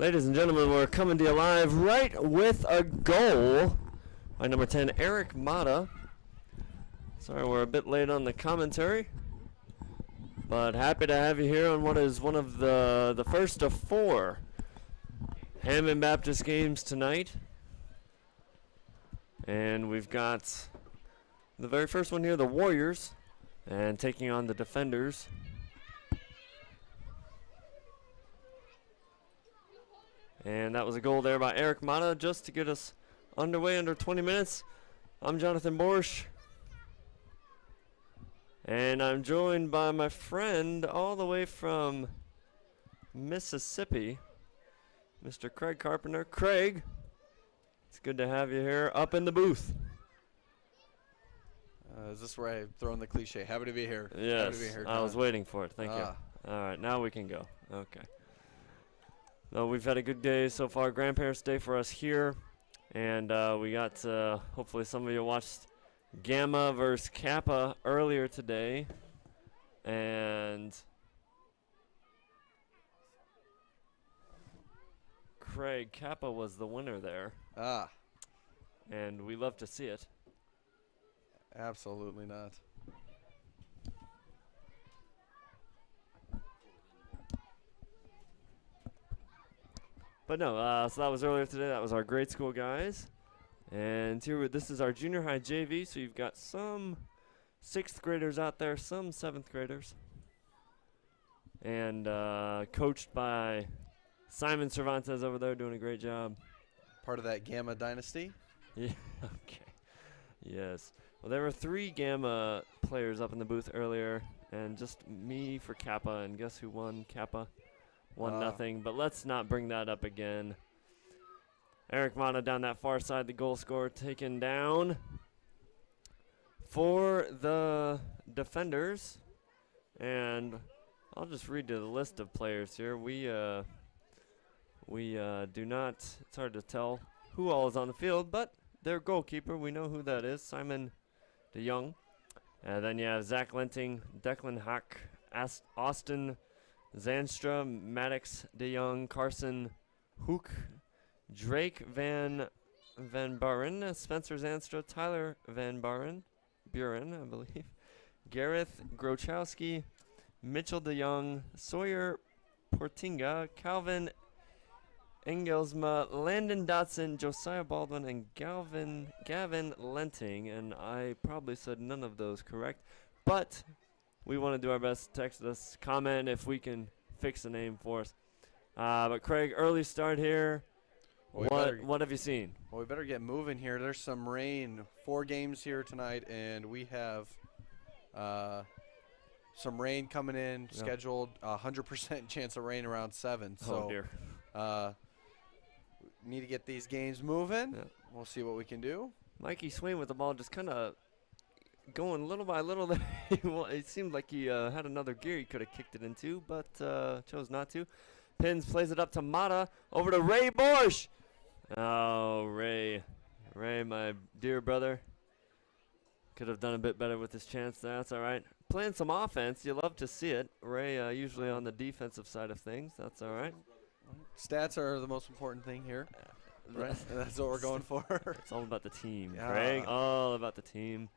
Ladies and gentlemen, we're coming to you live right with a goal by number 10, Eric Mata. Sorry we're a bit late on the commentary, but happy to have you here on what is one of the first of 4 Hammond Baptist games tonight. And we've got the very first one here, the Warriors, and taking on the Defenders. And that was a goal there by Eric Mata just to get us underway under 20 minutes. I'm Jonathan Borsch. And I'm joined by my friend all the way from Mississippi, Mr. Craig Carpenter. Craig, it's good to have you here up in the booth. Is this where I throw in the cliche? Happy to be here. Yes, Happy to be here, I was waiting for it. Thank you. All right, now we can go. Okay. No, we've had a good day so far. Grandparents' Day for us here. And we got, hopefully some of you watched Gamma versus Kappa earlier today. And Craig, Kappa was the winner there. And we love to see it. Absolutely not. But no, so that was earlier today. That was our grade school guys. And here, this is our junior high JV. So you've got some 6th graders out there, some 7th graders. And coached by Simon Cervantes over there, doing a great job. Part of that Gamma dynasty? Yeah, okay. Yes. Well, there were 3 Gamma players up in the booth earlier, and just me for Kappa. And guess who won? Kappa. 1-0, but let's not bring that up again. Eric Mata down that far side, the goal scorer taken down for the Defenders. And I'll just read you the list of players here. We do not, it's hard to tell who all is on the field, but their goalkeeper, we know who that is, Simon DeYoung. And then you have Zach Lenting, Declan Hack, Austin Zanstra, Maddox DeYoung, Carson Hook, Drake Van Buren, Spencer Zanstra, Tyler Van Buren, I believe, Gareth Grochowski, Mitchell DeYoung, Sawyer Portinga, Calvin Engelsma, Landon Dotson, Josiah Baldwin, and Gavin Lenting. And I probably said none of those correct, but we want to do our best. Text us, comment if we can fix the name for us. But Craig, early start here. Well, what have you seen? Well, we better get moving here. There's some rain. 4 games here tonight, and we have some rain coming in. Yep. Scheduled 100% chance of rain around 7. So, oh dear. Need to get these games moving. Yep. We'll see what we can do. Mikey Swain with the ball, just kind of going little by little there. It seemed like he had another gear he could have kicked it into, but chose not to. Pins plays it up to Mata, over to Ray Borsch. Oh, Ray, my dear brother. Could have done a bit better with his chance there. That's all right. Playing some offense. You love to see it. Ray usually on the defensive side of things. That's all right. Stats are the most important thing here. Right? That's what we're going for. It's all about the team, Craig. All about the team.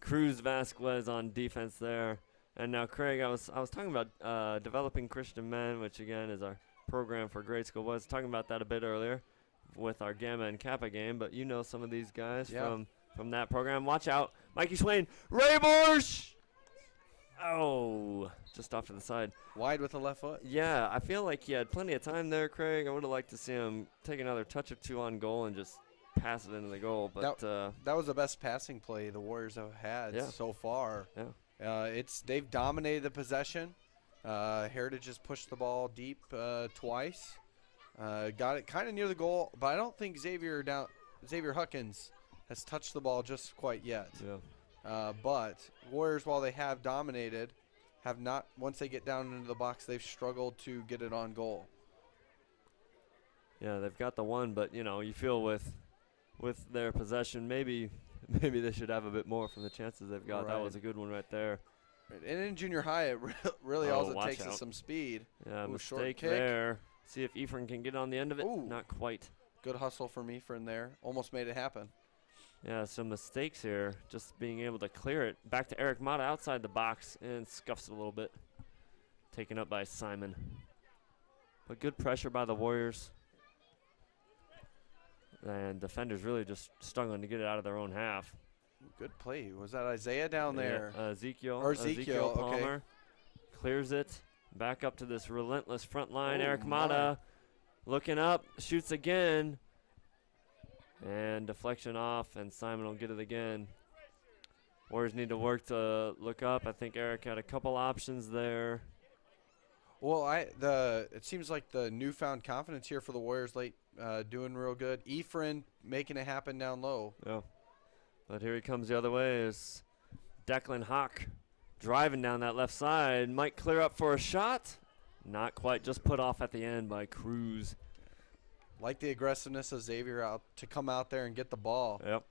Cruz Vasquez on defense there. And now, Craig, I was talking about developing Christian men, which, again, is our program for grade school. I was talking about that a bit earlier with our Gamma and Kappa game, but you know some of these guys from that program. Watch out. Mikey Swain. Ray Borsch! Oh, just off to the side. Wide with the left foot? Yeah, I feel like he had plenty of time there, Craig. I would have liked to see him take another touch or 2 on goal and just pass it into the goal. But that was the best passing play the Warriors have had so far. Yeah. They've dominated the possession. Heritage has pushed the ball deep twice. Got it kind of near the goal, but I don't think Xavier Huckins has touched the ball just quite yet. Yeah. But Warriors, while they have dominated, have not, once they get down into the box, they've struggled to get it on goal. Yeah, they've got the one, but, you know, you feel with their possession, maybe they should have a bit more from the chances they've got. Right. That was a good one right there. And in junior high, it really all it takes is some speed. Yeah, mistake there. See if Ephraim can get on the end of it. Ooh. Not quite. Good hustle from Ephraim there. Almost made it happen. Yeah, some mistakes here. Just being able to clear it. Back to Eric Mata outside the box and scuffs it a little bit. Taken up by Simon. But good pressure by the Warriors. And defenders really just struggling to get it out of their own half. Good play. Was that Isaiah down there? Ezekiel. Or Ezekiel, okay. Palmer clears it. Back up to this relentless front line. Oh, Eric Mata looking up, shoots again. And deflection off, and Simon will get it again. Warriors need to work to look up. I think Eric had a couple options there. Well, it seems like the newfound confidence here for the Warriors late, doing real good. Ephraim making it happen down low. Yeah. But here he comes the other way is Declan Hawk driving down that left side. Might clear up for a shot. Not quite, just put off at the end by Cruz. Like the aggressiveness of Xavier out to come out there and get the ball. Yep.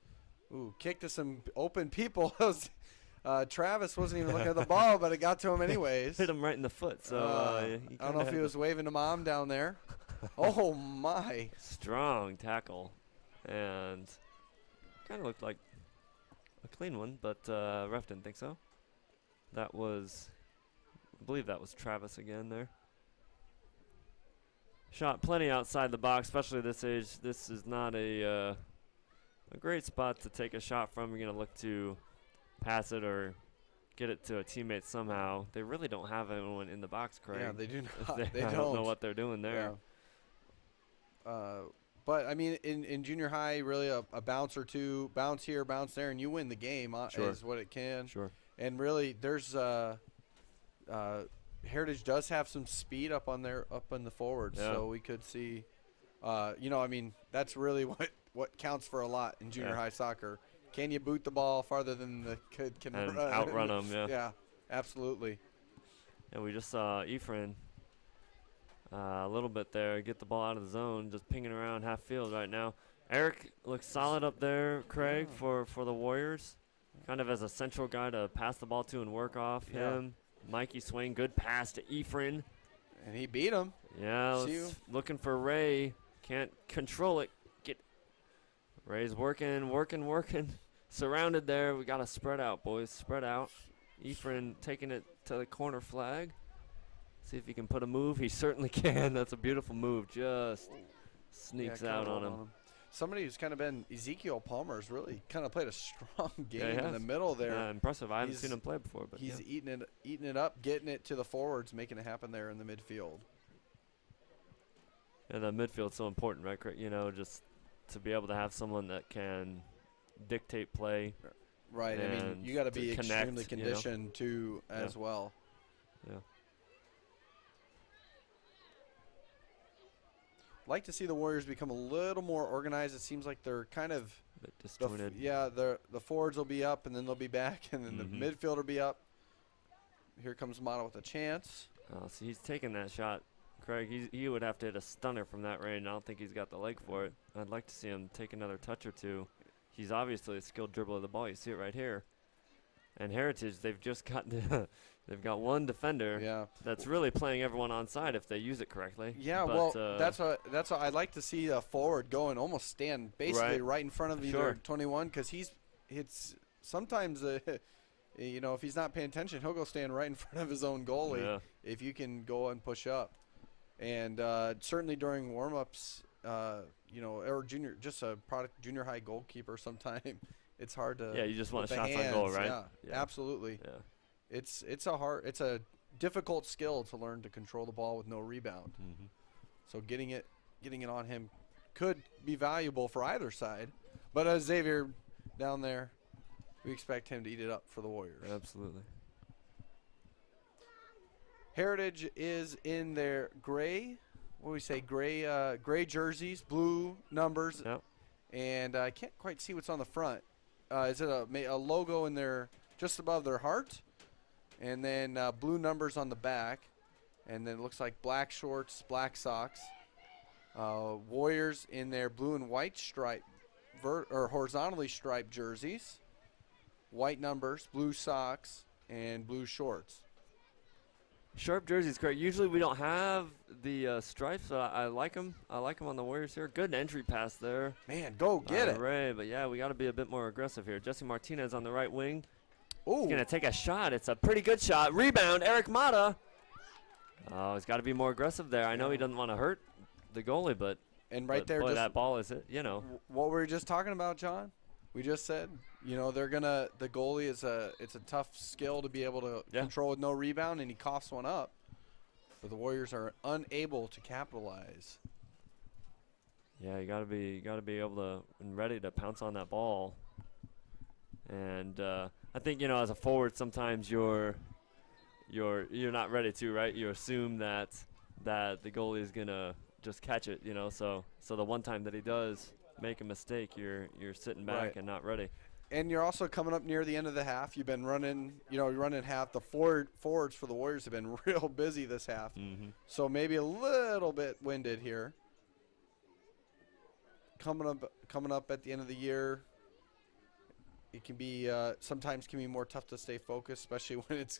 Ooh, kick to some open people. Travis wasn't even looking at the ball, but it got to him anyways. Hit him right in the foot. So I don't know if he was waving to mom down there. Oh, my. Strong tackle. And kind of looked like a clean one, but ref didn't think so. That was, I believe that was Travis again there. Shot plenty outside the box, especially this age. This is not a great spot to take a shot from. You're going to look to pass it or get it to a teammate somehow. They really don't have anyone in the box, Craig. Yeah, they do not. They I don't know what they're doing there. Yeah. But, I mean, in junior high, really a bounce or two, bounce here, bounce there, and you win the game Sure. is what it can. Sure. And really, there's Heritage does have some speed up in the forwards, Yeah. so we could see, I mean, that's really what counts for a lot in junior high soccer. Can you boot the ball farther than the kid can And run? outrun them, yeah. Yeah, absolutely. And we just saw Ephraim a little bit there, get the ball out of the zone, just pinging around half field right now. Eric looks solid up there, Craig, for the Warriors. Kind of as a central guy to pass the ball to and work off him. Mikey Swain, good pass to Ephraim. And he beat him. Yeah, looking for Ray. Can't control it. Ray's working. Surrounded there. We got to spread out, boys. Spread out. Ephraim taking it to the corner flag. See if he can put a move. He certainly can. That's a beautiful move. Just sneaks out on him. Somebody who's kind of been Ezekiel Palmer's really kind of played a strong game in the has. middle there. Yeah, impressive. I haven't seen him play before, but he's eating it up, getting it to the forwards, making it happen there in the midfield. And the midfield's so important, right? You know, just to be able to have someone that can dictate play. Right. I mean, you got to be extremely conditioned too, as well. Yeah. Like to see the Warriors become a little more organized. It seems like they're kind of a bit disjointed. The forwards will be up and then they'll be back, and then the midfield will be up. Here comes Mata with a chance. Oh, so he's taking that shot, Craig. He would have to hit a stunner from that range. I don't think he's got the leg for it. I'd like to see him take another touch or two. He's obviously a skilled dribbler of the ball. You see it right here. And Heritage, they've just got they've got one defender that's really playing everyone on side if they use it correctly. Yeah, but that's what I'd like to see a forward go and almost stand basically right in front of either 21, because it's sometimes if he's not paying attention, he'll go stand right in front of his own goalie if you can go and push up. And certainly during warm-ups, or junior high goalkeeper sometime. It's hard to. Yeah, you just want shots on goal, right? Yeah, absolutely. Yeah. It's a difficult skill to learn to control the ball with no rebound. So getting it on him could be valuable for either side. But Xavier down there, we expect him to eat it up for the Warriors. Absolutely. Heritage is in their gray. What do we say? Gray jerseys, blue numbers. Yep. And I can't quite see what's on the front. Is it a logo in there just above their heart? And then blue numbers on the back. And then it looks like black shorts, black socks. Warriors in their blue and white stripe, or horizontally striped jerseys. White numbers, blue socks, and blue shorts. Sharp jerseys, Craig. Usually we don't have the stripes, but I like them. I like them on the Warriors here. Good entry pass there. Man, go get it. Ray, but yeah, we got to be a bit more aggressive here. Jesse Martinez on the right wing. Ooh. He's going to take a shot. It's a pretty good shot. Rebound, Eric Mata. Oh, he's got to be more aggressive there. I know he doesn't want to hurt the goalie, but And right there, boy, just that ball is it. You know. what we were just talking about, John. We just said, they're gonna. The goalie is it's a tough skill to be able to control with no rebound, and he coughs one up. But the Warriors are unable to capitalize. Yeah, you gotta be able to and ready to pounce on that ball. And I think as a forward, sometimes you're not ready to, right? You assume that the goalie is gonna just catch it, So the one time that he does make a mistake, you're sitting back and not ready. And you're also coming up near the end of the half. You've been running, you're running half. The forwards for the Warriors have been real busy this half. Mm-hmm. So maybe a little bit winded here. Coming up at the end of the year, it can be sometimes can be more tough to stay focused, especially when it's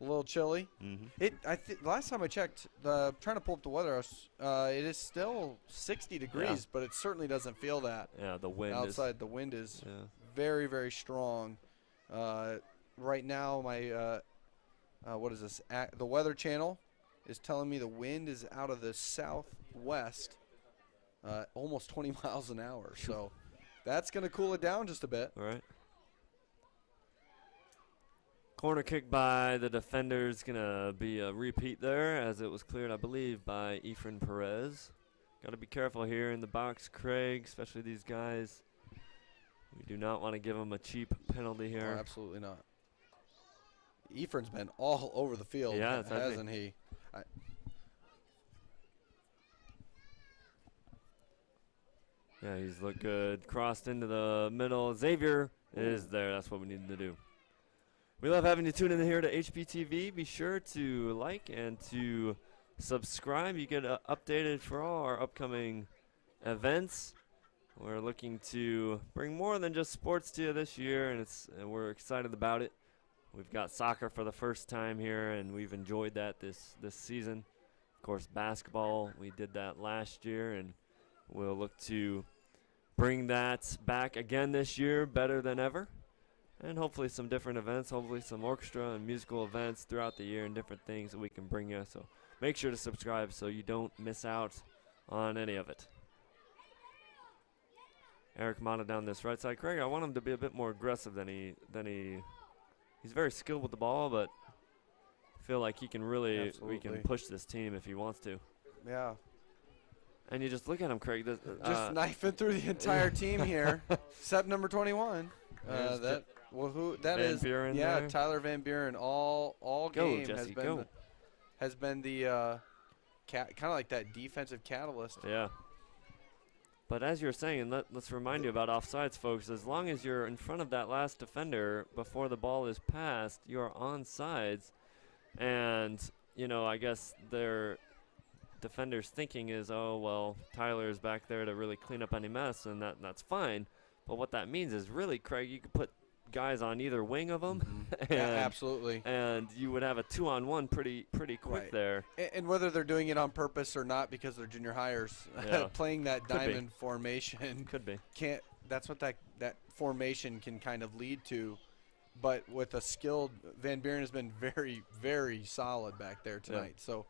a little chilly. Mm-hmm. Last time I checked, trying to pull up the weather, it is still 60 degrees, but it certainly doesn't feel that. Yeah, the wind outside. The wind is very, very strong. Right now, my what is this? The Weather Channel is telling me the wind is out of the southwest, almost 20 miles an hour. So that's going to cool it down just a bit. All right. Corner kick by the defenders, going to be a repeat there as it was cleared, I believe, by Efren Perez. Got to be careful here in the box, Craig, especially these guys. We do not want to give them a cheap penalty here. Oh, absolutely not. Efren's been all over the field, hasn't he? Yeah, he's looked good. Crossed into the middle. Xavier is there. That's what we needed to do. We love having you tune in here to HPTV. Be sure to like and to subscribe. You get updated for all our upcoming events. We're looking to bring more than just sports to you this year, and we're excited about it. We've got soccer for the first time here, and we've enjoyed that this season. Of course, basketball, we did that last year, and we'll look to bring that back again this year, better than ever. And hopefully some different events, hopefully some orchestra and musical events throughout the year and different things that we can bring you. So make sure to subscribe so you don't miss out on any of it. Eric Mata down this right side. Craig, I want him to be a bit more aggressive than he's very skilled with the ball, but I feel like he can we can push this team if he wants to. Yeah. And you just look at him, Craig. Just knifing through the entire team here. Except number 21. That is there. Tyler Van Buren all game has been the kind of like that defensive catalyst. Yeah. But as you're saying, let's remind you about offsides, folks. As long as you're in front of that last defender before the ball is passed, you're onside. And, I guess their defender's thinking is, oh, well, Tyler's back there to really clean up any mess, and that's fine. But what that means is really, Craig, you could put guys on either wing of them. Yeah, absolutely. And you would have a 2-on-1 pretty quick there. And whether they're doing it on purpose or not because they're junior hires, playing that diamond formation could be. That's what that formation can kind of lead to. But with a skilled, Van Buren has been very, very solid back there tonight. Yeah.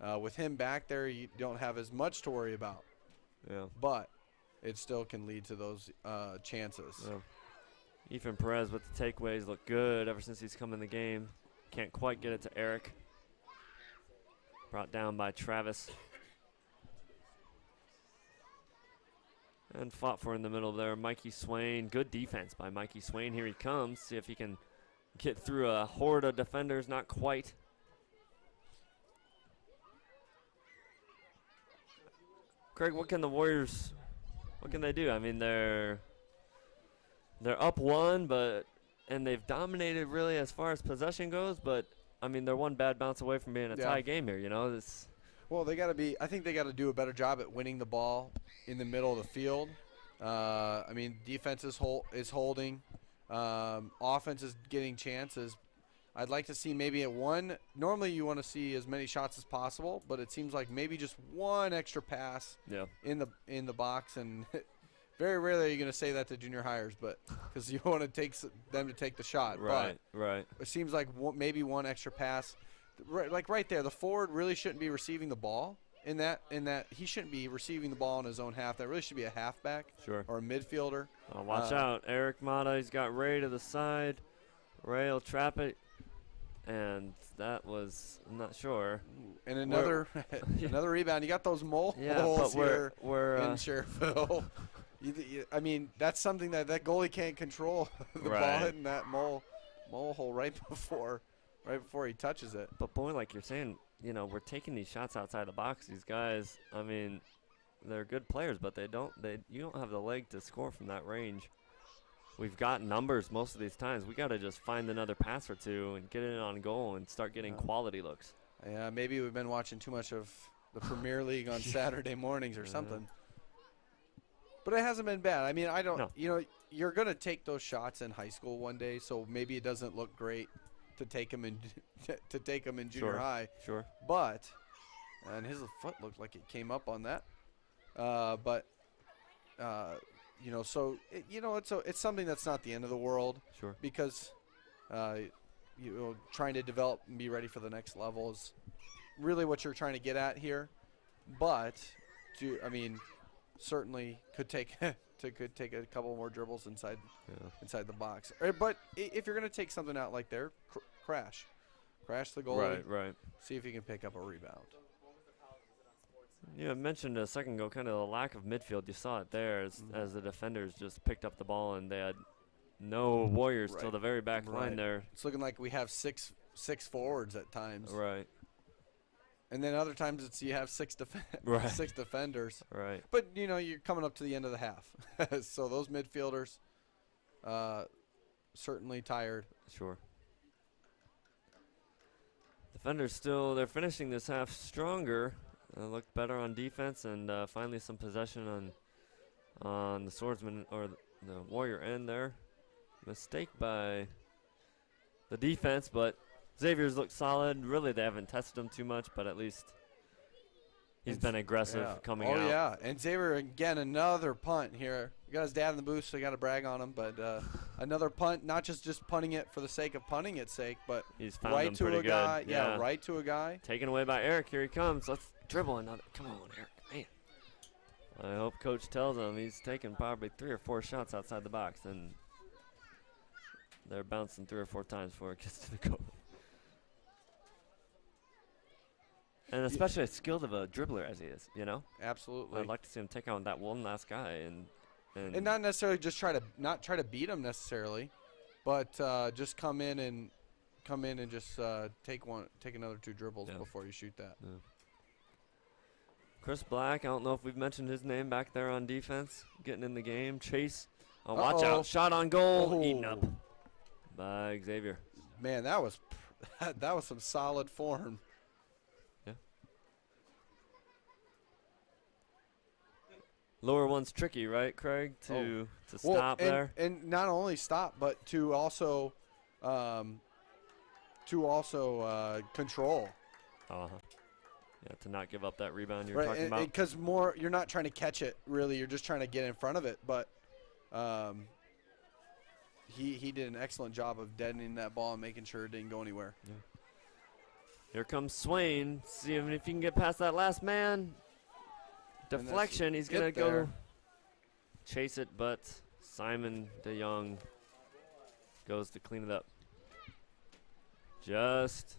So with him back there, you don't have as much to worry about. Yeah. But it still can lead to those chances. Yeah. Efren Perez with the takeaways look good ever since he's come in the game. Can't quite get it to Eric. Brought down by Travis. And fought for in the middle there, Mikey Swain. Good defense by Mikey Swain. Here he comes. See if he can get through a horde of defenders. Not quite. Craig, what can the Warriors, what can they do? I mean, they're up one, and they've dominated really as far as possession goes, but I mean, they're one bad bounce away from being a tie game here, Well, I think they got to do a better job at winning the ball in the middle of the field. I mean, defense is holding. Offense is getting chances. I'd like to see maybe at one. Normally, you want to see as many shots as possible, but it seems like maybe just one extra pass Yeah. in the box. And very rarely are you going to say that to junior hires, but because you want to them to take the shot. Right. Right. But it seems like maybe one extra pass, right there. The forward really shouldn't be receiving the ball in that he shouldn't be receiving the ball in his own half. That really should be a halfback Sure. or a midfielder. Watch out. Eric Mata, he's got Ray to the side. Ray will trap it. And that was, I'm not sure. And another another rebound. You got those mole holes here in Sheriffville. I mean, that's something that goalie can't control. The ball hitting that mole hole right before he touches it. But boy, like you're saying, you know, we're taking these shots outside the box. These guys, I mean, they're good players, but you don't have the leg to score from that range. We've got numbers most of these times. We got to just find another pass or two and get it on goal and start getting quality looks. Yeah, maybe we've been watching too much of the Premier League on Saturday mornings or something. But it hasn't been bad. I mean, you're going to take those shots in high school one day, so maybe it doesn't look great to take them in junior high. Sure. But and his foot looked like it came up on that. So it's something that's not the end of the world. Sure. Because trying to develop and be ready for the next level is really what you're trying to get at here. But certainly could take a couple more dribbles inside the box. But if you're going to take something out like there, crash the goalie. Right. See if you can pick up a rebound. You mentioned a second ago kind of the lack of midfield. You saw it there as the defenders just picked up the ball and they had no warriors till the very back line there. It's looking like we have six forwards at times. Right. And then other times you have six defenders. Right. But, you're coming up to the end of the half. So those midfielders certainly tired. Sure. Defenders they're finishing this half stronger. Looked better on defense and finally some possession on the swordsman or the warrior end there. Mistake by the defense, but Xavier's looked solid. Really, they haven't tested him too much, but at least he's been aggressive coming out. Oh, yeah. And Xavier, again, another punt here. We got his dad in the booth, so you got to brag on him. But another punt, not just punting it for the sake of punting its sake, but he's found right to a guy. Yeah, right to a guy. Taken away by Eric. Here he comes. Let's dribble another. Come on, Eric. Man. I hope Coach tells him he's taken probably 3 or 4 shots outside the box, and they're bouncing 3 or 4 times before it gets to the goal. And especially as skilled of a dribbler as he is, Absolutely. I'd like to see him take on that one last guy and not necessarily just try to beat him necessarily, but just come in and just take another 2 dribbles before you shoot that. Yeah. Chris Black, I don't know if we've mentioned his name back there on defense, getting in the game. Chase, watch out, shot on goal, eaten up by Xavier. Man, that was some solid form. Yeah. Lower one's tricky, right, Craig, to stop there? And not only stop, but to also control. Uh-huh. Yeah, to not give up that rebound you're talking about. Because you're not trying to catch it, really. You're just trying to get in front of it. But he did an excellent job of deadening that ball and making sure it didn't go anywhere. Yeah. Here comes Swain. See if he can get past that last man. Deflection. He's going to go chase it, but Simon DeYoung goes to clean it up. Just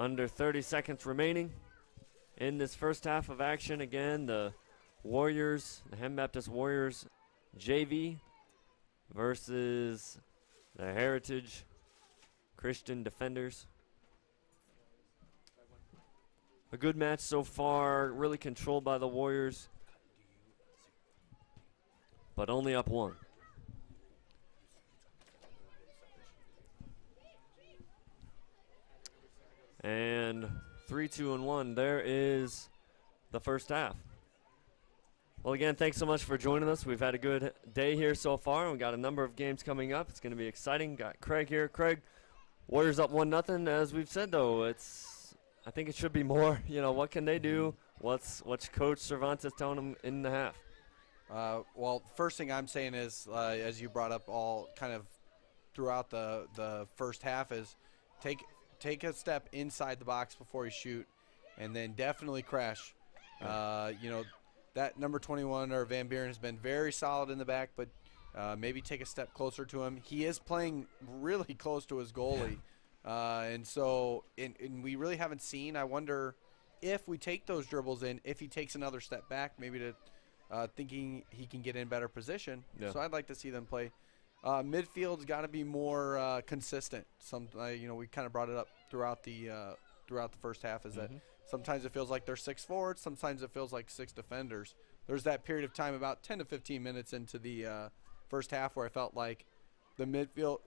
under 30 seconds remaining in this first half of action. Again, the Warriors, the Hem Baptist Warriors JV versus the Heritage Christian Defenders. A good match so far, really controlled by the Warriors, but only up 1. And 3, 2, and 1. There is the first half. Well, again, thanks so much for joining us. We've had a good day here so far. We've got a number of games coming up. It's going to be exciting. Got Craig here. Craig, Warriors up 1-0. As we've said, though, I think it should be more. What can they do? What's Coach Cervantes telling them in the half? Well, first thing I'm saying is, as you brought up all kind of throughout the first half, is take a step inside the box before you shoot, and then definitely crash. That number 21 or Van Buren has been very solid in the back, but maybe take a step closer to him. He is playing really close to his goalie, and so and we really haven't seen. I wonder if we take those dribbles in, if he takes another step back, maybe to thinking he can get in better position. Yeah. So I'd like to see them play. Midfield's got to be more consistent. We kind of brought it up throughout the first half. Is that sometimes it feels like there's 6 forwards, sometimes it feels like 6 defenders. There's that period of time about 10 to 15 minutes into the first half where I felt like the midfield,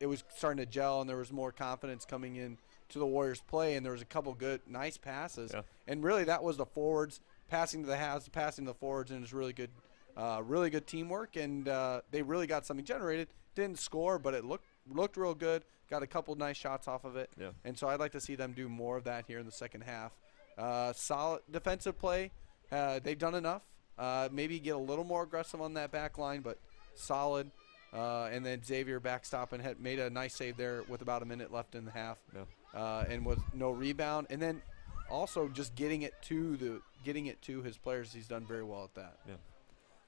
it was starting to gel, and there was more confidence coming in to the Warriors' play, and there was a couple good, nice passes. Yeah. And really, that was the forwards passing to the halves, passing to the forwards, and it was really good teamwork. And they really got something generated. Didn't score, but it looked real good. Got a couple nice shots off of it. Yeah. And so I'd like to see them do more of that here in the second half. Solid defensive play. They've done enough. Maybe get a little more aggressive on that back line, but solid. And then Xavier backstopping had made a nice save there with about a minute left in the half. Yeah. And with no rebound. And then also just getting it to his players. He's done very well at that. Yeah.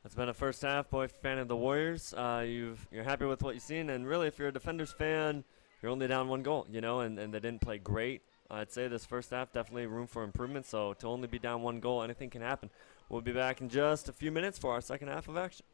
That's been a first half. Boy, if you're a fan of the Warriors, you're happy with what you've seen. And really, if you're a Defenders fan, you're only down 1 goal, and they didn't play great. I'd say this first half, definitely room for improvement. So to only be down 1 goal, anything can happen. We'll be back in just a few minutes for our second half of action.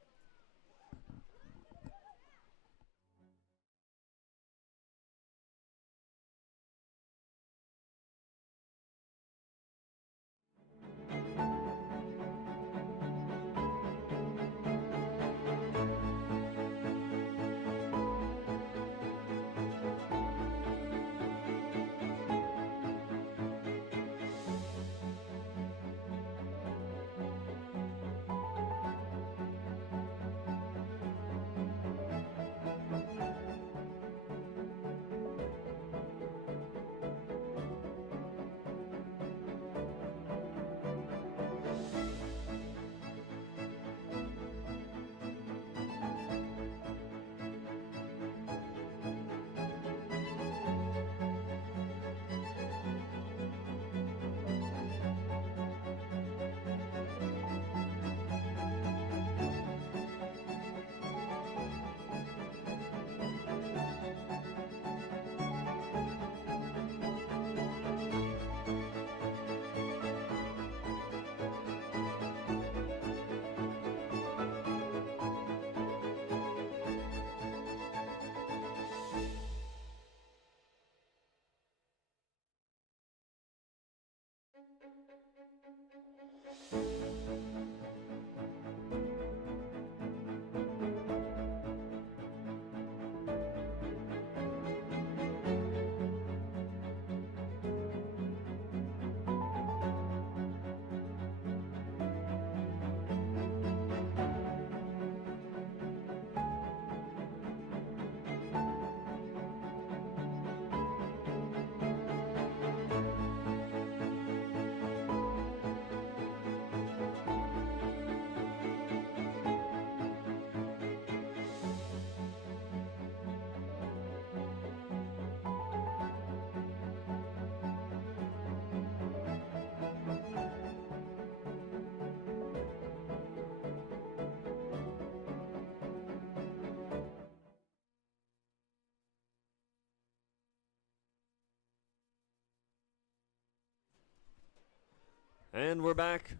And we're back.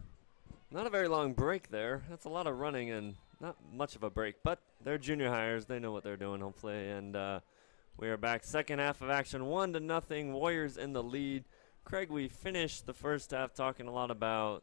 Not a very long break there. That's a lot of running and not much of a break, but they're junior hires. They know what they're doing, hopefully. And we are back. Second half of action, 1-0. Warriors in the lead. Craig, we finished the first half talking a lot about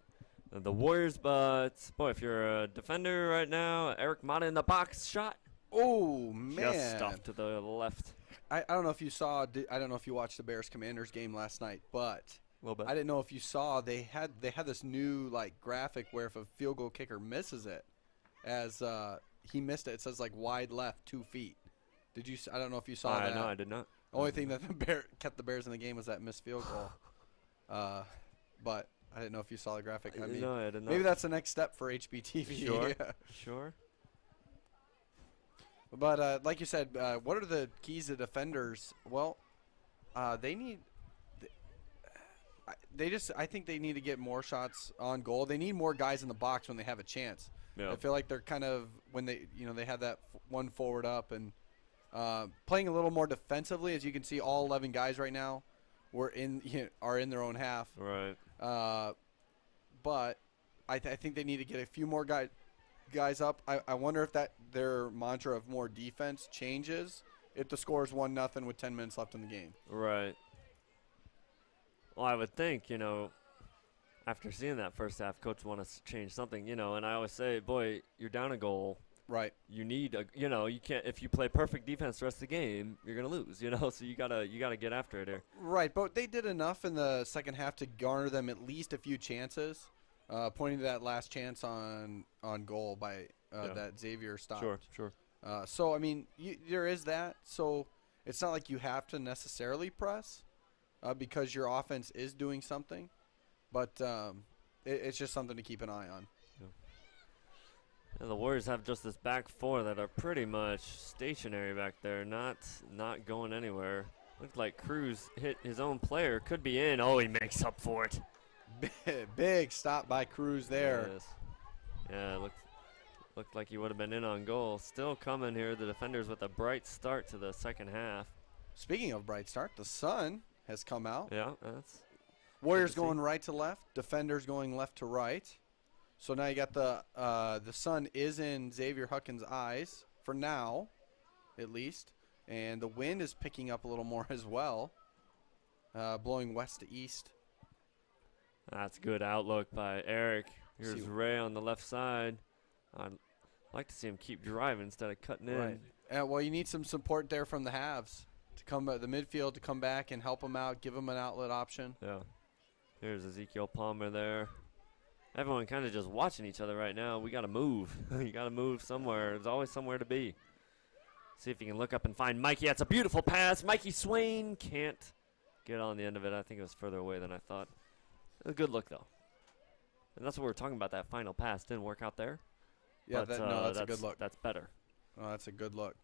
the Warriors, but boy, if you're a defender right now, Eric Mata in the box shot. Oh, man. Just off to the left. I don't know if you saw. I don't know if you watched the Bears Commanders game last night, but A little bit. I didn't know if you saw they had this new graphic where if a field goal kicker misses it, as he missed it, it says wide left 2 feet. Did you? I don't know if you saw that. No, I did not. Only thing that kept the Bears in the game was that missed field goal. But I didn't know if you saw the graphic. I mean, no, I did not. maybe that's the next step for HBTV. Sure. Yeah. Sure. But like you said, what are the keys to defenders? Well, they need. I think they need to get more shots on goal. They need more guys in the box when they have a chance. Yeah. I feel like they're kind of when they have that one forward up and playing a little more defensively. As you can see, all 11 guys right now are in their own half. Right. But I think they need to get a few more guys up. I wonder if that their mantra of more defense changes if the score is 1-0 with 10 minutes left in the game. Right. Well, I would think, after seeing that first half, coach want to change something, and I always say, boy, you're down a goal. Right. You need you can't, if you play perfect defense the rest of the game, you're going to lose, so you got to get after it here. Right, but they did enough in the second half to garner them at least a few chances, pointing to that last chance on goal by that Xavier stopped. Sure. So, I mean, there is that. So it's not like you have to necessarily press because your offense is doing something. But it's just something to keep an eye on. Yeah, the Warriors have just this back four that are pretty much stationary back there, not going anywhere. Looked like Cruz hit his own player. Could be in. Oh, he makes up for it. Big stop by Cruz there. Yes. Yeah, looked like he would have been in on goal. Still coming here, the defenders with a bright start to the second half. Speaking of bright start, the sun has come out. Yeah, that's Warriors going right to left, defenders going left to right. So now you got the sun is in Xavier Huckins' eyes for now, at least, and the wind is picking up a little more as well, blowing west to east. That's good outlook by Eric. Here's Ray on the left side. I'd like to see him keep driving instead of cutting in. Well, you need some support there from the halves to come the midfield to come back and help them out, give them an outlet option. Yeah. Here's Ezekiel Palmer there. Everyone kind of just watching each other right now. We got to move. You got to move somewhere. There's always somewhere to be. See if you can look up and find Mikey. That's a beautiful pass. Mikey Swain can't get on the end of it. I think it was further away than I thought. A good look, though. And that's what we're talking about. That final pass didn't work out there. Yeah, but, that's a good look. That's better. Oh, that's a good look.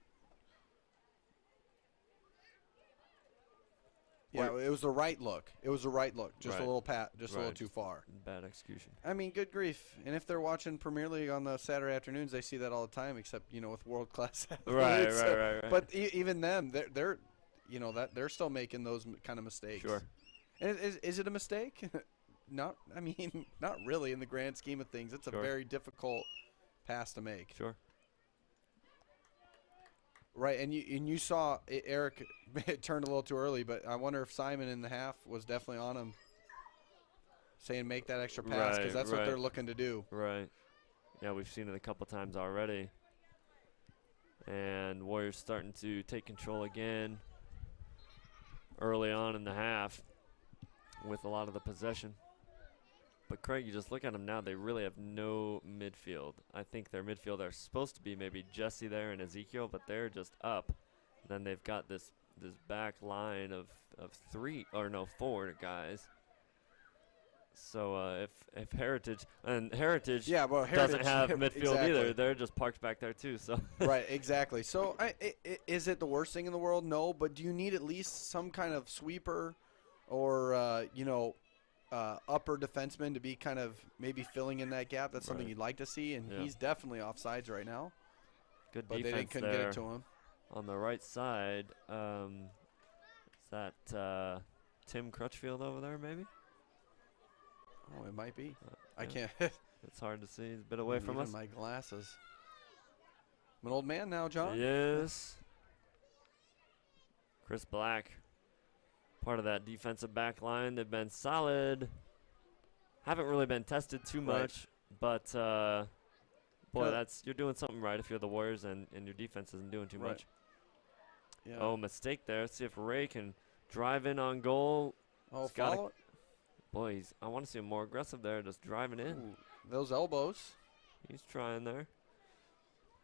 Yeah, it was the right look. It was the right look. Just a little a little too far. Bad execution. I mean, good grief. And if they're watching Premier League on the Saturday afternoons, they see that all the time, except, with world-class athletes. Right. But even them, they're they're still making those kind of mistakes. Sure. And is it a mistake? Not really in the grand scheme of things. It's a very difficult pass to make. Sure. Right, and you saw Eric turned a little too early, but I wonder if Simon in the half was definitely on him, saying make that extra pass because that's what they're looking to do. Right. Yeah, we've seen it a couple times already. And Warriors starting to take control again early on in the half with a lot of the possession. But Craig, you just look at them now, they really have no midfield. I think their midfield are supposed to be maybe Jesse there and Ezekiel, but they're just up. Then they've got this back line of four guys. So if Heritage doesn't have midfield either, they're just parked back there too. So right, exactly. So is it the worst thing in the world? No, but do you need at least some kind of sweeper or upper defenseman to be kind of maybe filling in that gap? That's something you'd like to see, and he's definitely offsides right now. Good but defense they couldn't get it to him. On the right side, is that Tim Crutchfield over there maybe? Oh, it might be. I yeah. can't. It's hard to see. He's a bit away from us. My glasses. I'm an old man now, John. Yes. Chris Black, part of that defensive back line. They've been solid. Haven't really been tested too much, but boy, you're doing something right if you're the Warriors and your defense isn't doing too much. Yeah. Oh, mistake there. Let's see if Ray can drive in on goal. Oh, follow it. Boy, I want to see him more aggressive there, just driving in. Ooh, those elbows. He's trying there.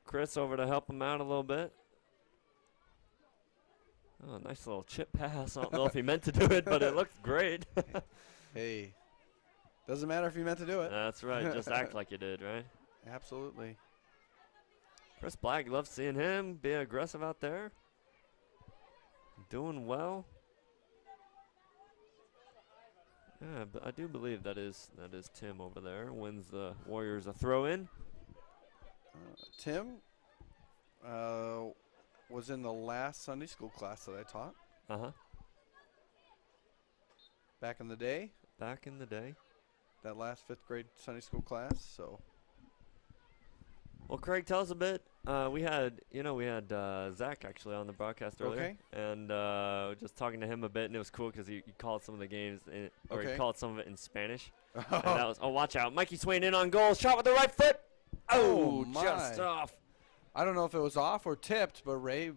Chris over to help him out a little bit. Oh, nice little chip pass. I don't know if he meant to do it, but it looked great. Hey, doesn't matter if you meant to do it. That's right. Just act like you did, right? Absolutely. Chris Black, love seeing him be aggressive out there. Doing well. Yeah, but I do believe that is Tim over there. Wins the Warriors a throw in. Tim was in the last Sunday school class that I taught Uh-huh. back in the day. Back in the day. That last 5th grade Sunday school class. So Well, Craig, tell us a bit. We had Zach actually on the broadcast earlier, Okay. and just talking to him a bit, and it was cool because he called some of the games, or he Okay. called some of it in Spanish. And that was, watch out, Mikey Swain in on goal, shot with the right foot. Oh, Just my. off. I don't know if it was off or tipped, but Ray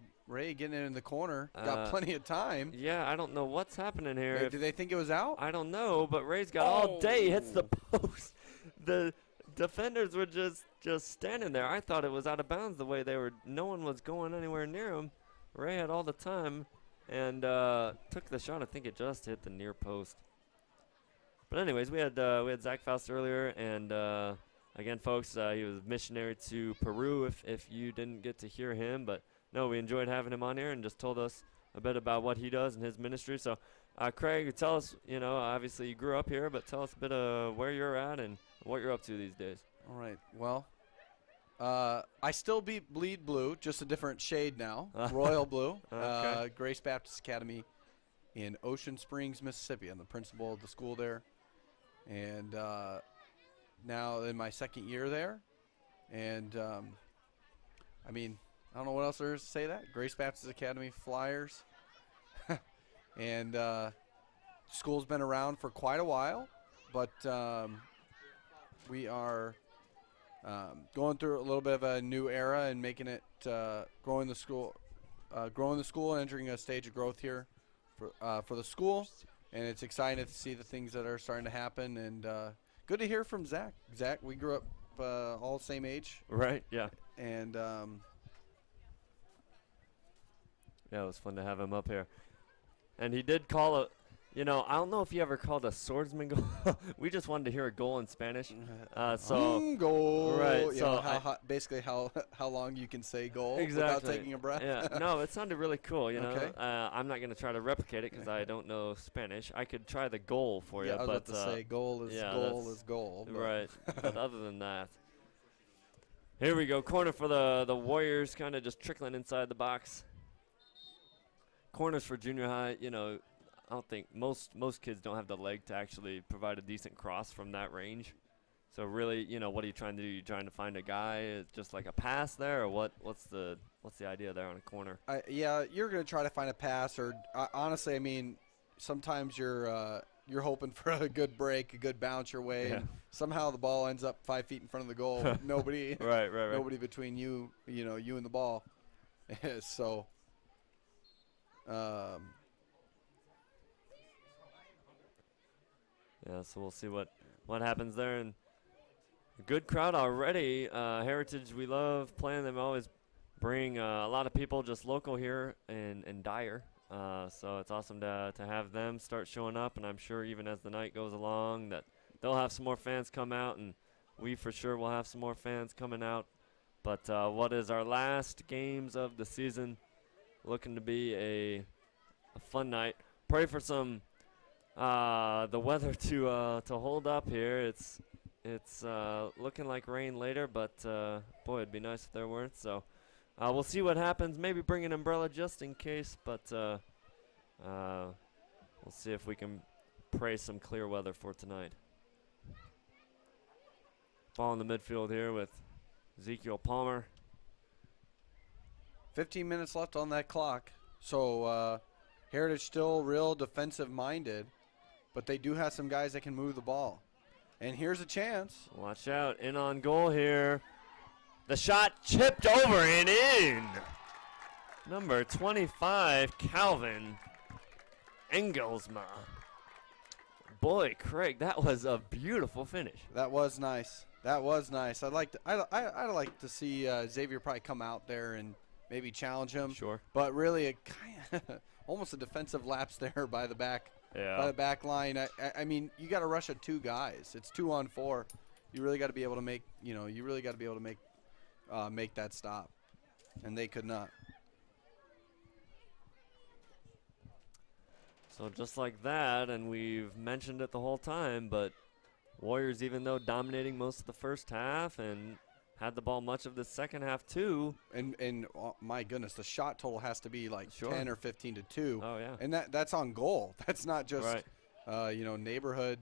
getting it in the corner got plenty of time. Yeah, I don't know what's happening here. Did they think it was out? I don't know, but Ray's got all day. He hits the post. The defenders were just standing there. I thought it was out of bounds the way they were. No one was going anywhere near him. Ray had all the time and took the shot. I think it just hit the near post. But anyways, we had Zach Faust earlier, and again, folks, he was missionary to Peru. If you didn't get to hear him, but no, we enjoyed having him on here and just told us a bit about what he does in his ministry. So, Craig, tell us. Obviously you grew up here, but tell us a bit of where you're at and what you're up to these days. All right. Well, I still bleed blue, just a different shade now. Royal blue. Okay. Grace Baptist Academy in Ocean Springs, Mississippi. I'm the principal of the school there. And now in my 2nd year there. And, I mean, I don't know what else there is to say that. Grace Baptist Academy Flyers. And school's been around for quite a while. But we are going through a little bit of a new era and making it growing the school and entering a stage of growth here for the school, and it's exciting to see the things that are starting to happen, and good to hear from Zach. Zach, we grew up all the same age, Right? Yeah. and Yeah, it was fun to have him up here. And he did call a. I don't know if he ever called a swordsman goal. We just wanted to hear a goal in Spanish. goal. Right, You so know, basically how long you can say goal Exactly. without taking a breath. Yeah, no, it sounded really cool. Okay. I'm not gonna try to replicate it because I don't know Spanish. I could try the goal for you, I was but about to say goal is yeah, goal that's is goal. but- right. But other than that, here we go. Corner for the Warriors, kind of just trickling inside the box. Corners for junior high, I don't think most kids don't have the leg to actually provide a decent cross from that range. So really, what are you trying to do? You trying to find a guy, just like a pass there, or what's the idea there on a corner? Yeah, you're gonna try to find a pass, or honestly, I mean, sometimes you're hoping for a good break, a good bounce your way, Yeah. and somehow the ball ends up 5 feet in front of the goal. Nobody, Right. nobody between you and the ball. So, Yeah, so we'll see what happens there. And a good crowd already. Heritage, we love playing them. Always bring a lot of people just local here in Dyer. So it's awesome to have them start showing up. And I'm sure even as the night goes along that they'll have some more fans come out. And we for sure will have some more fans coming out. But what is our last games of the season? Looking to be a fun night. Pray for some the weather to hold up here. It's looking like rain later, but boy, it'd be nice if there weren't. So we'll see what happens. Maybe bring an umbrella just in case, but we'll see if we can pray some clear weather for tonight. Ball in the midfield here with Ezekiel Palmer. 15 minutes left on that clock. So Heritage still real defensive minded, but they do have some guys that can move the ball. And here's a chance. Watch out, in on goal here. The shot chipped over and in. Number 25, Calvin Engelsma. Boy, Craig, that was a beautiful finish. That was nice. That was nice. I'd like to see Xavier probably come out there and maybe challenge him. Sure. But really, it almost a defensive lapse there by the back Yeah. line. I mean, you got to rush at 2 guys. It's 2-on-4. You really got to be able to make make that stop, and they could not. So just like that, and we've mentioned it the whole time, but Warriors, even though dominating most of the first half and had the ball much of the second half too. And my goodness, the shot total has to be like Sure. 10 or 15 to 2. Oh, yeah. And that's on goal. That's not just Right. neighborhood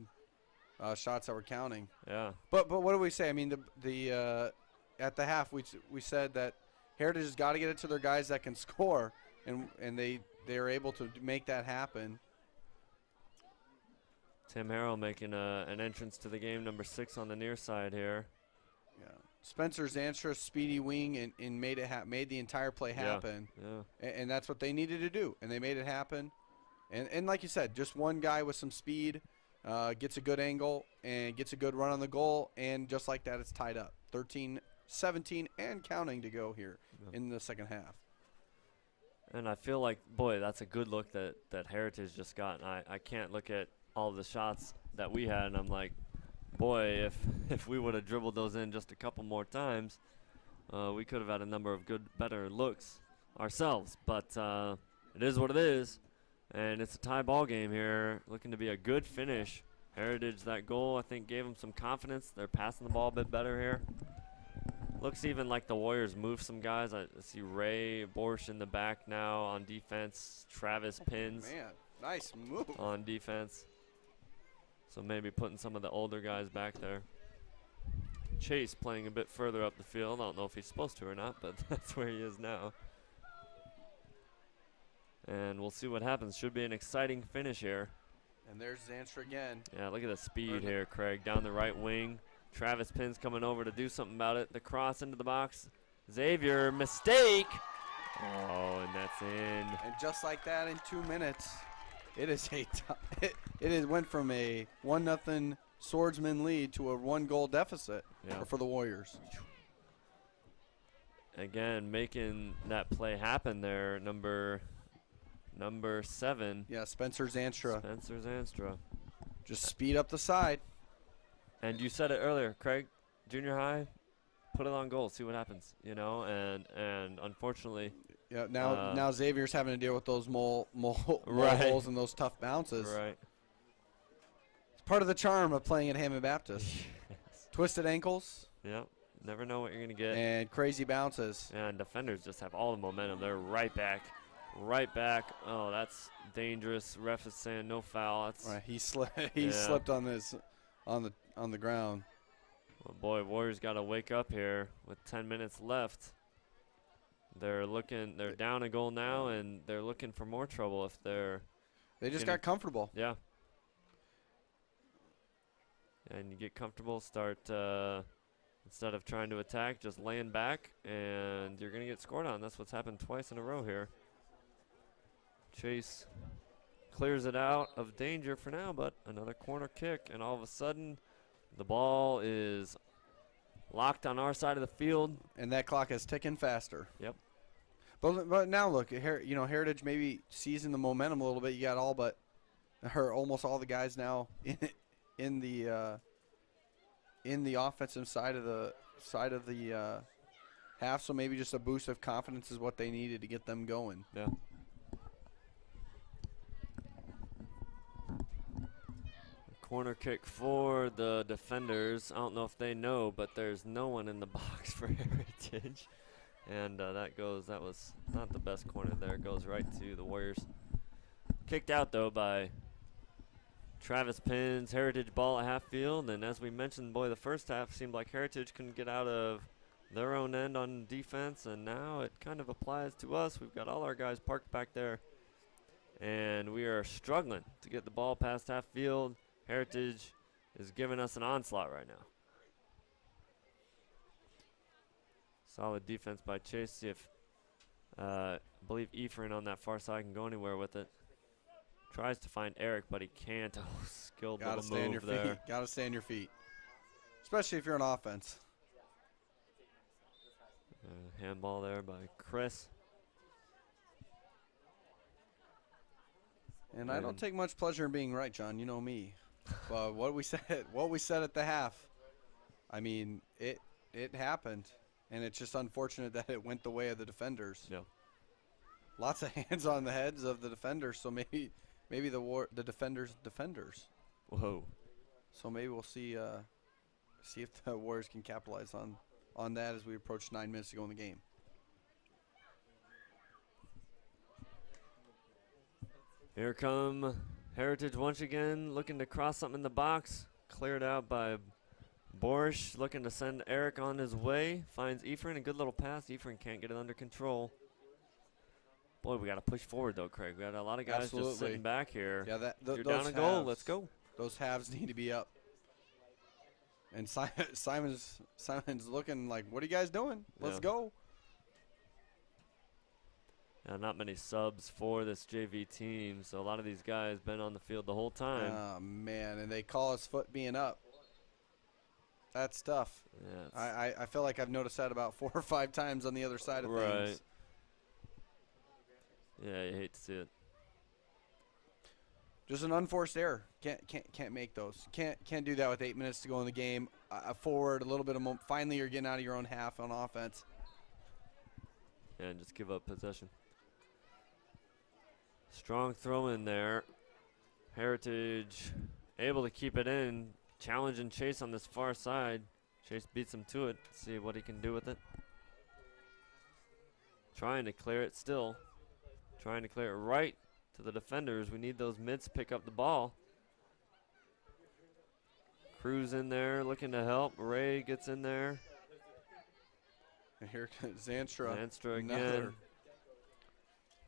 shots that we're counting. Yeah. But what do we say? I mean, the at the half we said that Heritage has got to get it to their guys that can score, and they are able to make that happen. Tim Harrell making an entrance to the game, number 6 on the near side here. Yeah, Spencer Zanstra, speedy wing, and made the entire play happen. Yeah. And that's what they needed to do, and they made it happen. And like you said, just one guy with some speed gets a good angle and gets a good run on the goal, and just like that, it's tied up. 13-17 and counting to go here in the second half. And I feel like, boy, that's a good look that Heritage just got. And I can't look at all the shots that we had, and I'm like, boy, if we would have dribbled those in just a couple more times, we could have had a number of better looks ourselves. But it is what it is, and it's a tie ball game here, looking to be a good finish. Heritage, that goal, I think, gave them some confidence. They're passing the ball a bit better here. Looks even like the Warriors moved some guys. I see Ray Borsch in the back now on defense. Travis Pins Man, nice move. on defense. So maybe putting some of the older guys back there. Chase playing a bit further up the field. I don't know if he's supposed to or not, but that's where he is now. And we'll see what happens. Should be an exciting finish here. And there's Zanstra again. Yeah, look at the speed here, Craig. Down the right wing. Travis Pins coming over to do something about it. The cross into the box. Xavier, mistake. Oh, and that's in. And just like that, in 2 minutes, it is went from a 1-0 Swordsman lead to a 1-goal deficit for the Warriors. Again, making that play happen there, number 7. Yeah, Spencer Zanstra. Spencer Zanstra. Just speed up the side. And you said it earlier, Craig, junior high, put it on goal, see what happens, and unfortunately. Yeah, now Xavier's having to deal with those mole right. holes and those tough bounces. Right. It's part of the charm of playing at Hammond Baptist. Yes. Twisted ankles. Yep. Never know what you're going to get. And crazy bounces. And defenders just have all the momentum. They're right back. Right back. Oh, that's dangerous. Ref is saying no foul. That's right. He slipped on the ground. Well, boy, Warriors got to wake up here with 10 minutes left. They're down a goal now, and they're looking for more trouble if they just got comfortable. Yeah. And you get comfortable, start instead of trying to attack, just laying back, and you're going to get scored on. That's what's happened twice in a row here. Chase clears it out of danger for now, but another corner kick, and all of a sudden the ball is locked on our side of the field. And that clock is ticking faster. Yep. But now look, Heritage maybe seizing the momentum a little bit. You got almost all the guys now in the offensive side of the half. So maybe just a boost of confidence is what they needed to get them going. Yeah. Corner kick for the defenders. I don't know if they know, but there's no one in the box for Heritage. And that was not the best corner there. It goes right to the Warriors. Kicked out, though, by Travis Pins. Heritage ball at half field. And as we mentioned, boy, the first half seemed like Heritage couldn't get out of their own end on defense. And now it kind of applies to us. We've got all our guys parked back there. And we are struggling to get the ball past half field. Heritage is giving us an onslaught right now. Solid defense by Chase. See if I believe Ephraim on that far side can go anywhere with it. Tries to find Eric, but he can't. Oh, skilled little move there. Gotta stay on your feet, especially if you're on offense. Handball there by Chris. And I don't take much pleasure in being right, John. You know me. But what we said at the half, I mean, it happened, and it's just unfortunate that it went the way of the defenders. Yeah. Lots of hands on the heads of the defenders, so maybe the defenders. Whoa. So maybe we'll see if the Warriors can capitalize on that as we approach 9 minutes to go in the game. Here come Heritage once again, looking to cross something in the box. Cleared out by Borsch, looking to send Eric on his way. Finds Ephraim, a good little pass. Ephraim can't get it under control. Boy, we got to push forward, though, Craig. We got a lot of guys just sitting back here. Yeah, You're down a goal. Let's go. Those halves need to be up. And Simon's looking like, what are you guys doing? Let's go. Not many subs for this JV team, so a lot of these guys been on the field the whole time. Oh, man, and they call his foot being up. That's tough. Yeah, I feel like I've noticed that about 4 or 5 times on the other side of things. Yeah, you hate to see it. Just an unforced error. Can't make those. Can't do that with 8 minutes to go in the game. Forward, a little bit of finally you're getting out of your own half on offense. Yeah, and just give up possession. Strong throw in there. Heritage able to keep it in. Challenge and Chase on this far side. Chase beats him to it. See what he can do with it. Trying to clear it still. Trying to clear it right to the defenders. We need those mids to pick up the ball. Cruz in there looking to help. Ray gets in there. And here comes Zanstra. Zanstra again.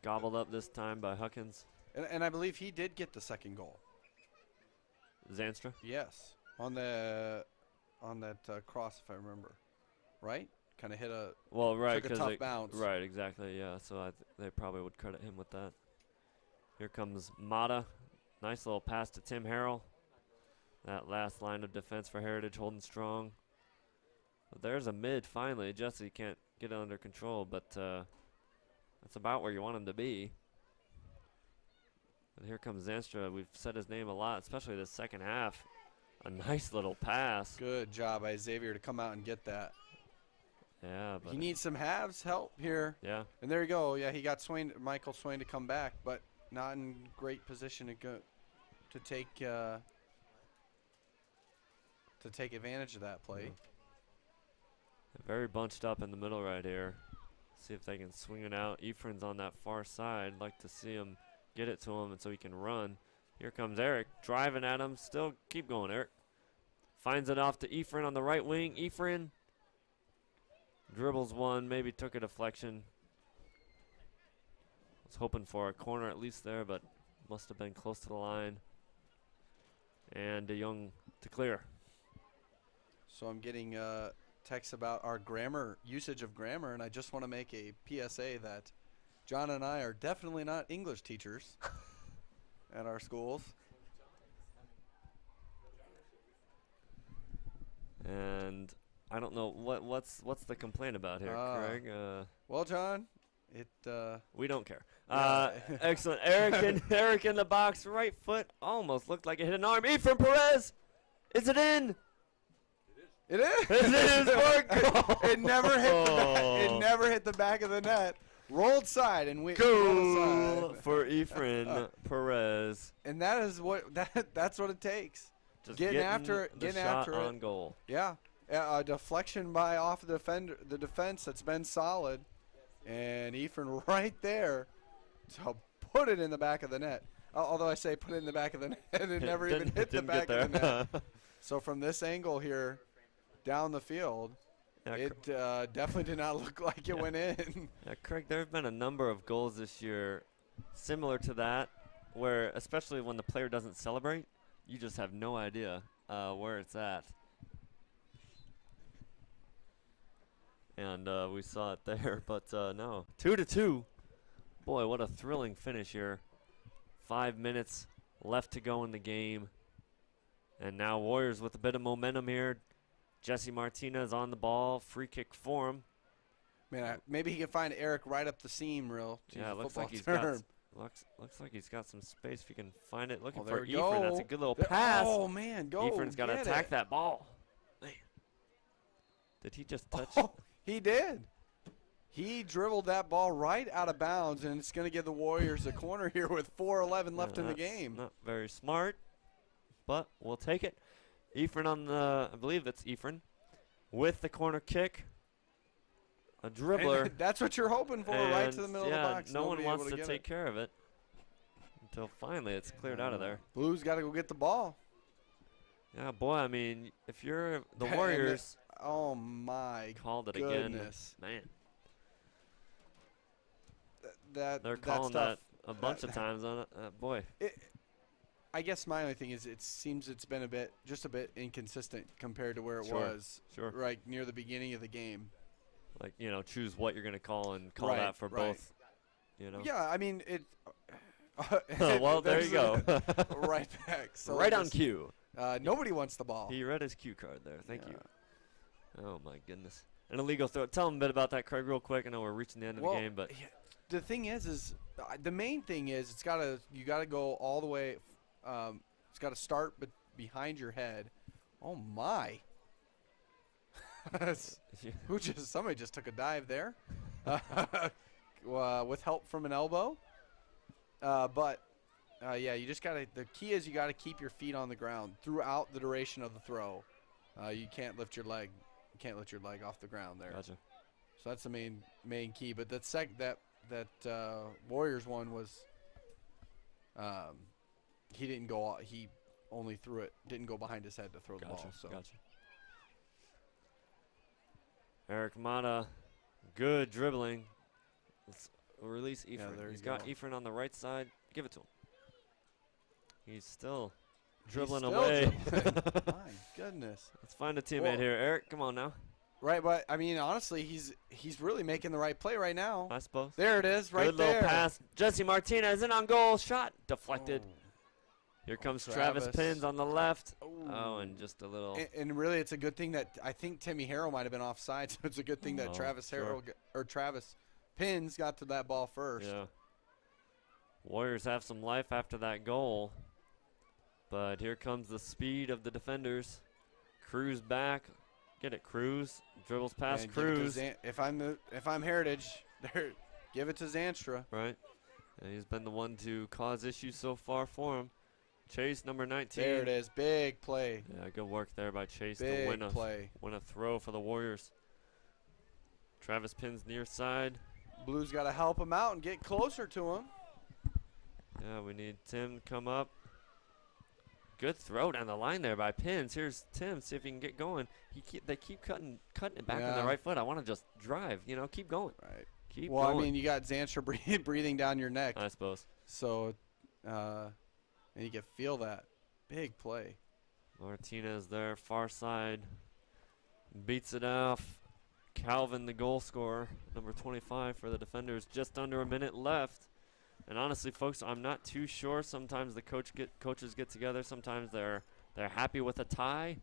Gobbled up this time by Huckins. And I believe he did get the second goal. Zanstra? Yes. On that cross, if I remember. Right? Kind of hit took a tough bounce. Right, exactly, yeah. So they probably would credit him with that. Here comes Mata. Nice little pass to Tim Harrell. That last line of defense for Heritage holding strong. But there's a mid finally. Jesse can't get it under control, but that's about where you want him to be. And here comes Zanstra. We've said his name a lot, especially the second half. A nice little pass. Good job by Xavier to come out and get that. Yeah, but he needs some halves help here. Yeah. And there you go. Yeah, he got Michael Swain to come back, but not in great position to take advantage of that play. Very bunched up in the middle right here. See if they can swing it out. Ephraim's on that far side. Like to see him get it to him and so he can run. Here comes Eric driving at him. Still keep going, Eric. Finds it off to Ephraim on the right wing. Ephraim dribbles one, maybe took a deflection. Was hoping for a corner at least there, but must have been close to the line. And DeYoung to clear. So I'm getting texts about our usage of grammar, and I just want to make a PSA that John and I are definitely not English teachers at our schools. And I don't know what's the complaint about here, Craig. Well, John, we don't care. Excellent, Eric in the box, right foot almost looked like it hit an arm. Ephraim Perez, is it in? It is. It is for a goal. It never hit the back. It never hit the back of the net. Rolled side and we goal for Ephraim Perez. And that is that's what it takes. Just getting after it. Getting after it. On goal. Yeah. A deflection by off the defense that's been solid, and Ephraim right there to put it in the back of the net. Although I say put it in the back of the net, it never even hit the back of the net. So from this angle here, down the field, it definitely did not look like it went in. Yeah, Craig, there have been a number of goals this year similar to that, where especially when the player doesn't celebrate, you just have no idea where it's at. And we saw it there, but no. 2-2. Boy, what a thrilling finish here. 5 minutes left to go in the game. And now Warriors with a bit of momentum here. Jesse Martinez on the ball. Free kick for him. Man, maybe he can find Eric right up the seam, real. Yeah, it looks like Looks like he's got some space if he can find it. Looking Oh, there for we Ephraim. That's a go. good little There- pass. Oh, man, go Ephraim's got to get attack it. that ball. Man. Did he just touch? Oh, he did. He dribbled that ball right out of bounds, and it's going to give the Warriors a corner here with 4:11 left in the That's game. Not very smart, but we'll take it. Ephraim on the, I believe it's Ephraim, with the corner kick. A dribbler. And that's what you're hoping for, right to the and, middle yeah, of the box. no one Nobody wants able to get take it. care of it until finally it's cleared out of there. Blues got to go get the ball. Yeah, boy, I mean, if you're the And Warriors, Oh, my called it again. goodness. Man, They're they're calling stuff, that a bunch of times on it. Boy, I guess my only thing is it seems it's been just a bit inconsistent compared to where it Sure. was sure. right near the beginning of the game. Like, choose what you're going to call and call Right, that for right. both, you know. Yeah, I mean it. Well, there you go. Right back. So right on just, cue. Nobody wants the ball. He read his cue card there. Thank you. Yeah. Oh, my goodness. An illegal throw. Tell him a bit about that, Craig, real quick. I know we're reaching the end of the game, but yeah, the thing is the main thing is you gotta go all the way. It's got to start behind your head. Oh my! Somebody just took a dive there, with help from an elbow. Yeah, you just gotta. The key is you gotta keep your feet on the ground throughout the duration of the throw. You can't lift your leg. You can't lift your leg off the ground there. Gotcha. So that's the main key. But that Warriors one was. He didn't go. He only threw it. Didn't go behind his head to throw the ball. So. Gotcha. Eric Mata, good dribbling. Let's release Ephraim. there He's you got go. Ephraim on the right side. Give it to him. He's still dribbling He's away. still dribbling. My goodness. Let's find a teammate Well- here. Eric, come on now. Right, but I mean, honestly, he's really making the right play right now. I suppose. There it is, right Good there. little pass. Jesse Martinez in on goal. Shot deflected. Here comes Travis Travis. Pins on the left. Ooh. Oh, and just a little. And really, it's a good thing that I think Timmy Harrell might have been offside. So it's a good thing that Oh, Travis sure. Harrell or Travis Pins got to that ball first. Yeah. Warriors have some life after that goal. But here comes the speed of the defenders. Cruz back. Get it, Cruz. Dribbles past And give it to Cruz. if I'm Heritage, give it to Zanstra. Right. And he's been the one to cause issues so far for him. Chase, number 19. There it is, big play, Yeah, good work there by Chase to big win play. a throw for the Warriors. Travis Pins near side. Blues got to help him out and get closer to him. Yeah, we need Tim to come up. Good throw down the line there by Pins. Here's Tim. See if he can get going. They keep cutting it back on the Yeah. right foot. I want to just drive. Keep going. Right. Keep Well, going. I mean, you got Zanstra breathing down your neck, I suppose. so and you can feel that big play. Martinez there, far side. Beats it off. Calvin, the goal scorer, number 25 for the defenders. Just under a minute left. And honestly, folks, I'm not too sure. Sometimes the coaches get together. Sometimes they're happy with a tie.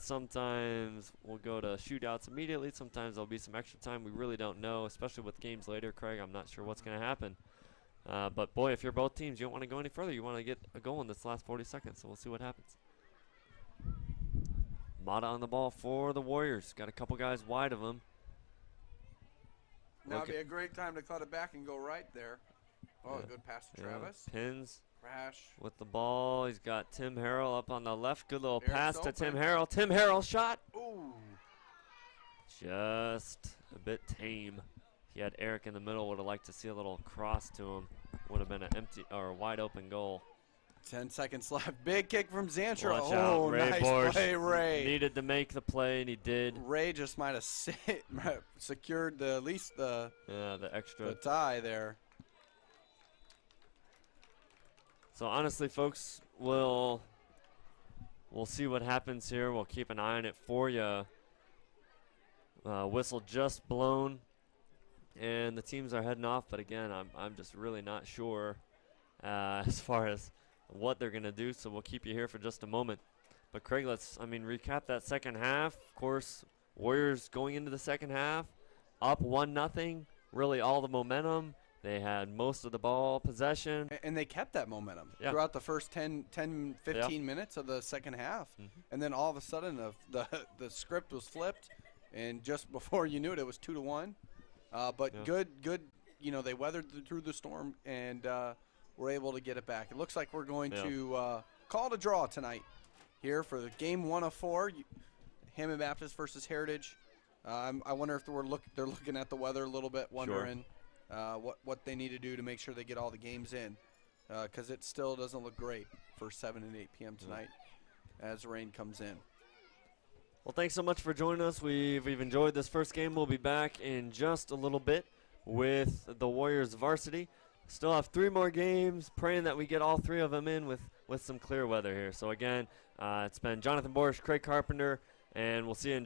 Sometimes we'll go to shootouts immediately. Sometimes there'll be some extra time. We really don't know, especially with games later, Craig. I'm not sure what's going to happen. But, boy, if you're both teams, you don't want to go any further. You want to get a goal in this last 40 seconds, so we'll see what happens. Mata on the ball for the Warriors. Got a couple guys wide of him. Now would Okay. be a great time to cut it back and go right there. Oh, Yeah. good pass to Yeah, Travis. Pins Crash. with the ball. He's got Tim Harrell up on the left. Good little Eric's pass to Tim open. Harrell. Tim Harrell shot. Ooh. Just a bit tame. He had Eric in the middle. Would have liked to see a little cross to him. Would have been an empty or a wide open goal. 10 seconds left. Big kick from Zantra. Watch Oh, out, Ray nice Borsch. play, Ray. Needed to make the play, and he did. Ray just might have secured at least the Extra. tie there. So honestly, folks, we'll see what happens here. We'll keep an eye on it for you. Whistle just blown, and the teams are heading off. But again, I'm just really not sure as far as what they're gonna do. So we'll keep you here for just a moment. But Craig, let's recap that second half. Of course, Warriors going into the second half, up 1-0. Really, all the momentum They had most of the ball possession. And they kept that momentum Yeah. throughout the first 10, 15 minutes of the second half. And then all of a sudden the script was flipped, and just before you knew it, it was 2-1. But good, they weathered through the storm and were able to get it back. It looks like we're going to call it a draw tonight here for the game 1 of 4, Hammond Baptist versus Heritage. I wonder if they're looking at the weather a little bit, wondering what they need to do to make sure they get all the games in, because it still doesn't look great for 7 and 8 p.m. tonight as rain comes in. Well, thanks so much for joining us. We've enjoyed this first game. We'll be back in just a little bit with the Warriors varsity. Still have 3 more games, praying that we get all 3 of them in with some clear weather here. So again, it's been Jonathan Borsch, Craig Carpenter, and we'll see you in